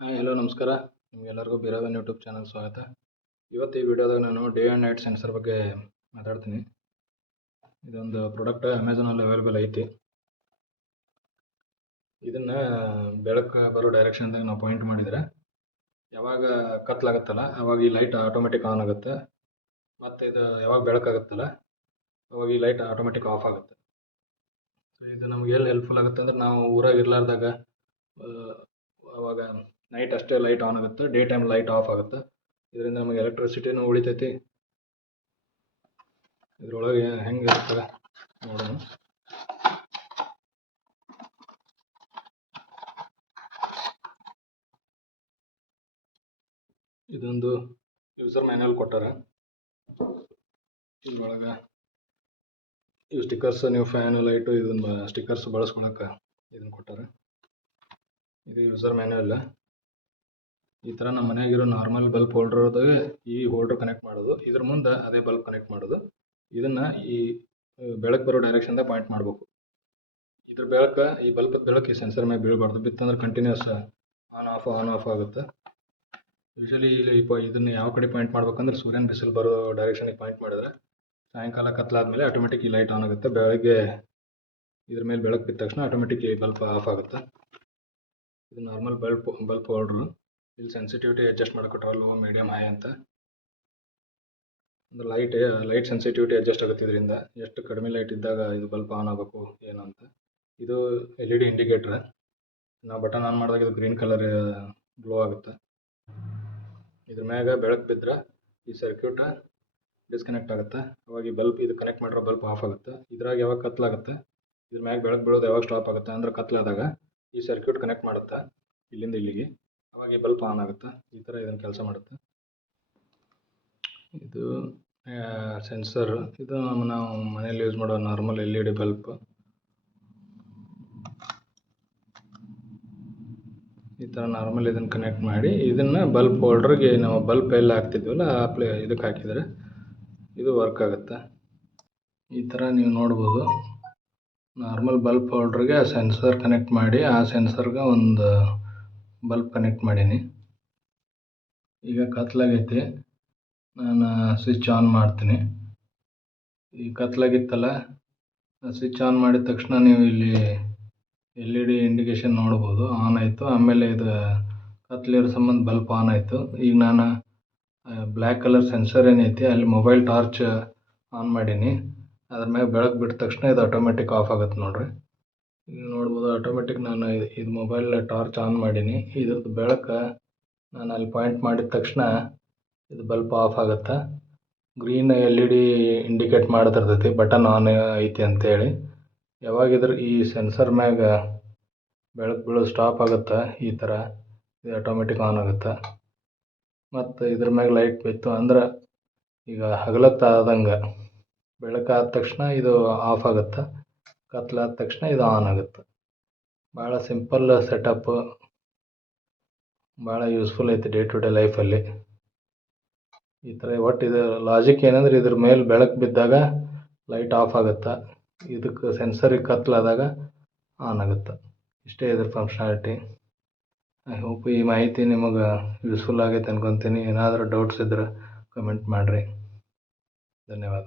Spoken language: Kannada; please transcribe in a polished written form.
ಹಾಯ್ ಹಲೋ ನಮಸ್ಕಾರ. ನಿಮಗೆಲ್ಲರಿಗೂ ಬೀರಾವನ್ ಯೂಟ್ಯೂಬ್ ಚಾನಲ್ ಸ್ವಾಗತ. ಇವತ್ತು ಈ ವಿಡಿಯೋದಾಗ ನಾನು ಡೇ ಆ್ಯಂಡ್ ನೈಟ್ ಸೆನ್ಸರ್ ಬಗ್ಗೆ ಮಾತಾಡ್ತೀನಿ. ಇದೊಂದು ಪ್ರಾಡಕ್ಟ್ ಅಮೆಝಾನಲ್ಲಿ ಅವೈಲೇಬಲ್ ಐತಿ. ಇದನ್ನು ಬೆಳಕು ಬರೋ ಡೈರೆಕ್ಷನ್ದಾಗ ನಾವು ಪಾಯಿಂಟ್ ಮಾಡಿದರೆ ಯಾವಾಗ ಕತ್ಲಾಗುತ್ತಲ್ಲ ಅವಾಗ ಈ ಲೈಟ್ ಆಟೋಮೆಟಿಕ್ ಆನ್ ಆಗುತ್ತೆ. ಮತ್ತು ಇದು ಯಾವಾಗ ಬೆಳಕಾಗುತ್ತಲ್ಲ ಅವಾಗ ಈ ಲೈಟ್ ಆಟೋಮೆಟಿಕ್ ಆಫ್ ಆಗುತ್ತೆ. ಸೊ ಇದು ನಮ್ಗೆ ಎಲ್ಲಿ ಹೆಲ್ಪ್ಫುಲ್ ಆಗುತ್ತೆ ಅಂದರೆ ನಾವು ಊರಾಗ ಇರಲಾರ್ದಾಗ ಅವಾಗ ನೈಟ್ ಅಷ್ಟೇ ಲೈಟ್ ಆನ್ ಆಗುತ್ತೆ, ಡೇ ಟೈಮ್ ಲೈಟ್ ಆಫ್ ಆಗುತ್ತೆ. ಇದರಿಂದ ನಮಗೆ ಎಲೆಕ್ಟ್ರಿಸಿಟಿನೂ ಉಳಿತೈತಿ. ಇದ್ರೊಳಗೆ ಹೆಂಗೆ ಇರ್ತದೆ ನೋಡೋಣ. ಇದೊಂದು ಯೂಸರ್ ಮ್ಯಾನ್ಯಲ್ ಕೊಟ್ಟಾರ. ಇದ್ರೊಳಗೆ ಇವು ಸ್ಟಿಕ್ಕರ್ಸ್, ನೀವು ಫ್ಯಾನ್ ಲೈಟು ಇದನ್ನ ಸ್ಟಿಕ್ಕರ್ಸ್ ಬಳಸ್ಕೊಳಕ್ಕೆ ಇದನ್ನು ಕೊಟ್ಟಾರ. ಇದು ಯೂಸರ್ ಮ್ಯಾನ್ಯಲ್. ಈ ಥರ ನಮ್ಮ ಮನೆಯಾಗಿರೋ ನಾರ್ಮಲ್ ಬಲ್ಬ್ ಹೋಲ್ಡರ್ದಾಗೆ ಈ ಹೋಲ್ಡರ್ ಕನೆಕ್ಟ್ ಮಾಡೋದು, ಇದ್ರ ಮುಂದೆ ಅದೇ ಬಲ್ಬ್ ಕನೆಕ್ಟ್ ಮಾಡೋದು. ಇದನ್ನು ಈ ಬೆಳಕು ಬರೋ ಡೈರೆಕ್ಷನ್ದಾಗ ಪಾಯಿಂಟ್ ಮಾಡಬೇಕು. ಇದ್ರ ಬೆಳಕು, ಈ ಬಲ್ಬದ ಬೆಳಕು ಈ ಸೆನ್ಸರ್ ಮೇಲೆ ಬೀಳಬಾರ್ದು. ಬಿತ್ತಂದ್ರೆ ಕಂಟಿನ್ಯೂಸ್ ಆನ್ ಆಫ್ ಆಗುತ್ತೆ. ಯೂಶಲಿ ಇದನ್ನು ಯಾವ ಕಡೆ ಪಾಯಿಂಟ್ ಮಾಡ್ಬೇಕಂದ್ರೆ ಸೂರ್ಯನ ಬಿಸಿಲು ಬರೋ ಡೈರೆಕ್ಷನಿಗೆ ಪಾಯಿಂಟ್ ಮಾಡಿದ್ರೆ ಸಾಯಂಕಾಲ ಕತ್ಲಾದ್ಮೇಲೆ ಆಟೋಮೆಟಿಕ್ ಈ ಲೈಟ್ ಆನ್ ಆಗುತ್ತೆ. ಬೆಳಗ್ಗೆ ಇದ್ರ ಮೇಲೆ ಬೆಳಕು ಬಿದ್ದ ತಕ್ಷಣ ಆಟೋಮೆಟಿಕ್ ಈ ಬಲ್ಬ್ ಆಫ್ ಆಗುತ್ತೆ. ಇದು ನಾರ್ಮಲ್ ಬಲ್ಬ್ ಹೋಲ್ಡ್ರು. ಇಲ್ಲಿ ಸೆನ್ಸಿಟಿವಿಟಿ ಅಡ್ಜಸ್ಟ್ ಮಾಡಿಕೊಟ್ರೆ ಲೋ, ಮೀಡಿಯಮ್, ಹೈ ಅಂತ. ಅಂದ್ರೆ ಲೈಟ್ ಸೆನ್ಸಿಟಿವಿಟಿ ಅಡ್ಜಸ್ಟ್ ಆಗುತ್ತೆ. ಇದರಿಂದ ಎಷ್ಟು ಕಡಿಮೆ ಲೈಟ್ ಇದ್ದಾಗ ಇದು ಬಲ್ಬ್ ಆನ್ ಆಗಬೇಕು ಏನು ಅಂತ. ಇದು LED ಇಂಡಿಕೇಟ್ರ್. ನಾವು ಬಟನ್ ಆನ್ ಮಾಡಿದಾಗ ಇದು ಗ್ರೀನ್ ಕಲರ್ ಗ್ಲೋ ಆಗುತ್ತೆ. ಇದ್ರ ಮ್ಯಾಗ ಬೆಳಕು ಬಿದ್ದರೆ ಈ ಸರ್ಕ್ಯೂಟ್ ಡಿಸ್ಕನೆಕ್ಟ್ ಆಗುತ್ತೆ. ಅವಾಗ ಈ ಬಲ್ಬ್, ಇದು ಕನೆಕ್ಟ್ ಮಾಡಿರೋ ಬಲ್ಬ್ ಆಫ್ ಆಗುತ್ತೆ. ಇದ್ರಾಗ ಯಾವಾಗ ಕತ್ಲಾಗುತ್ತೆ, ಇದ್ರ ಮ್ಯಾಗ ಬೆಳಕು ಬೀಳೋದು ಯಾವಾಗ ಸ್ಟಾಪ್ ಆಗುತ್ತೆ ಅಂದ್ರೆ ಕತ್ಲಾದಾಗ ಈ ಸರ್ಕ್ಯೂಟ್ ಕನೆಕ್ಟ್ ಮಾಡುತ್ತೆ ಇಲ್ಲಿಂದ ಇಲ್ಲಿಗೆ, ಅವಾಗ ಈ ಬಲ್ಬ್ ಆನ್ ಆಗುತ್ತೆ. ಈ ಥರ ಇದನ್ನು ಕೆಲಸ ಮಾಡುತ್ತೆ. ಇದು ಸೆನ್ಸರ್. ಇದು ನಾವು ಮನೇಲಿ ಯೂಸ್ ಮಾಡೋ ನಾರ್ಮಲ್ LED ಬಲ್ಬ್. ಈ ಥರ ನಾರ್ಮಲ್ ಇದನ್ನು ಕನೆಕ್ಟ್ ಮಾಡಿ ಇದನ್ನು ಬಲ್ಬ್ ಹೋಲ್ಡ್ರಿಗೆ ನಾವು ಬಲ್ಬ್ ಎಲ್ಲಿ ಹಾಕ್ತಿದ್ವಲ್ಲ ಇದಕ್ಕೆ ಹಾಕಿದರೆ ಇದು ವರ್ಕ್ ಆಗುತ್ತೆ. ಈ ಥರ ನೀವು ನೋಡ್ಬೋದು. ನಾರ್ಮಲ್ ಬಲ್ಬ್ ಹೋಲ್ಡ್ರಿಗೆ ಸೆನ್ಸರ್ ಕನೆಕ್ಟ್ ಮಾಡಿ ಆ ಸೆನ್ಸರ್ಗೆ ಒಂದು ಬಲ್ಬ್ ಕನೆಕ್ಟ್ ಮಾಡೀನಿ. ಈಗ ಕತ್ಲಾಗೈತಿ, ನಾನು ಸ್ವಿಚ್ ಆನ್ ಮಾಡ್ತೀನಿ. ಈ ಕತ್ಲಾಗಿತ್ತಲ್ಲ, ಸ್ವಿಚ್ ಆನ್ ಮಾಡಿದ ತಕ್ಷಣ ನೀವು ಇಲ್ಲಿ LED ಇಂಡಿಕೇಶನ್ ನೋಡ್ಬೋದು, ಆನ್ ಆಯಿತು. ಆಮೇಲೆ ಇದು ಕತ್ಲಿರೋ ಸಂಬಂಧ ಬಲ್ಬ್ ಆನ್ ಆಯಿತು. ಈಗ ನಾನು ಬ್ಲ್ಯಾಕ್ ಕಲರ್ ಸೆನ್ಸರ್ ಏನೈತಿ ಅಲ್ಲಿ ಮೊಬೈಲ್ ಟಾರ್ಚ್ ಆನ್ ಮಾಡೀನಿ. ಅದ್ರ ಮ್ಯಾಗ ಬೆಳಕು ಬಿಟ್ಟ ತಕ್ಷಣ ಇದು ಆಟೋಮೆಟಿಕ್ ಆಫ್ ಆಗುತ್ತೆ ನೋಡ್ರಿ. ಇಲ್ಲಿ ನೋಡ್ಬೋದು ಆಟೋಮೆಟಿಕ್ ನಾನು ಇದು ಮೊಬೈಲ್ ಟಾರ್ಚ್ ಆನ್ ಮಾಡೀನಿ. ಇದ್ರದ್ದು ಬೆಳಕು ನಾನು ಅಲ್ಲಿ ಪಾಯಿಂಟ್ ಮಾಡಿದ ತಕ್ಷಣ ಇದು ಬಲ್ಬ್ ಆಫ್ ಆಗುತ್ತೆ. ಗ್ರೀನ್ LED ಇಂಡಿಕೇಟ್ ಮಾಡ್ತಿರ್ತೈತಿ ಬಟನ್ ಆನ್ ಐತಿ ಅಂತೇಳಿ. ಯಾವಾಗಿದ್ರೆ ಈ ಸೆನ್ಸರ್ ಮ್ಯಾಗ ಬೆಳಕು ಬೀಳೋದು ಸ್ಟಾಪ್ ಆಗುತ್ತೆ, ಈ ಥರ ಇದು ಆಟೋಮೆಟಿಕ್ ಆನ್ ಆಗುತ್ತೆ. ಮತ್ತು ಇದ್ರ ಮ್ಯಾಗ ಲೈಟ್ ಬಿತ್ತು ಅಂದ್ರೆ ಈಗ ಹಗಲತ್ತಾದಂಗೆ ಬೆಳಕಾದ ತಕ್ಷಣ ಇದು ಆಫ್ ಆಗುತ್ತೆ, ಕತ್ಲಾದ ತಕ್ಷಣ ಇದು ಆನ್ ಆಗುತ್ತೆ. ಭಾಳ ಸಿಂಪಲ್ ಸೆಟಪ್, ಭಾಳ ಯೂಸ್ಫುಲ್ ಐತಿ ಡೇ ಟು ಡೇ ಲೈಫಲ್ಲಿ. ಈ ಥರ ಒಟ್ಟು ಇದು ಲಾಜಿಕ್ ಏನಂದ್ರೆ ಇದ್ರ ಮೇಲೆ ಬೆಳಕು ಬಿದ್ದಾಗ ಲೈಟ್ ಆಫ್ ಆಗುತ್ತೆ, ಇದಕ್ಕೆ ಸೆನ್ಸರಿಗೆ ಕತ್ಲಾದಾಗ ಆನ್ ಆಗುತ್ತೆ. ಇಷ್ಟೇ ಇದ್ರ ಫಂಕ್ಷನಾಲಿಟಿ. ಐ ಹೋಪ್ ಈ ಮಾಹಿತಿ ನಿಮಗೆ ಯೂಸ್ಫುಲ್ ಆಗೈತೆ ಅನ್ಕೊತೀನಿ. ಏನಾದರೂ ಡೌಟ್ಸ್ ಇದ್ರೆ ಕಮೆಂಟ್ ಮಾಡಿರಿ. ಧನ್ಯವಾದ.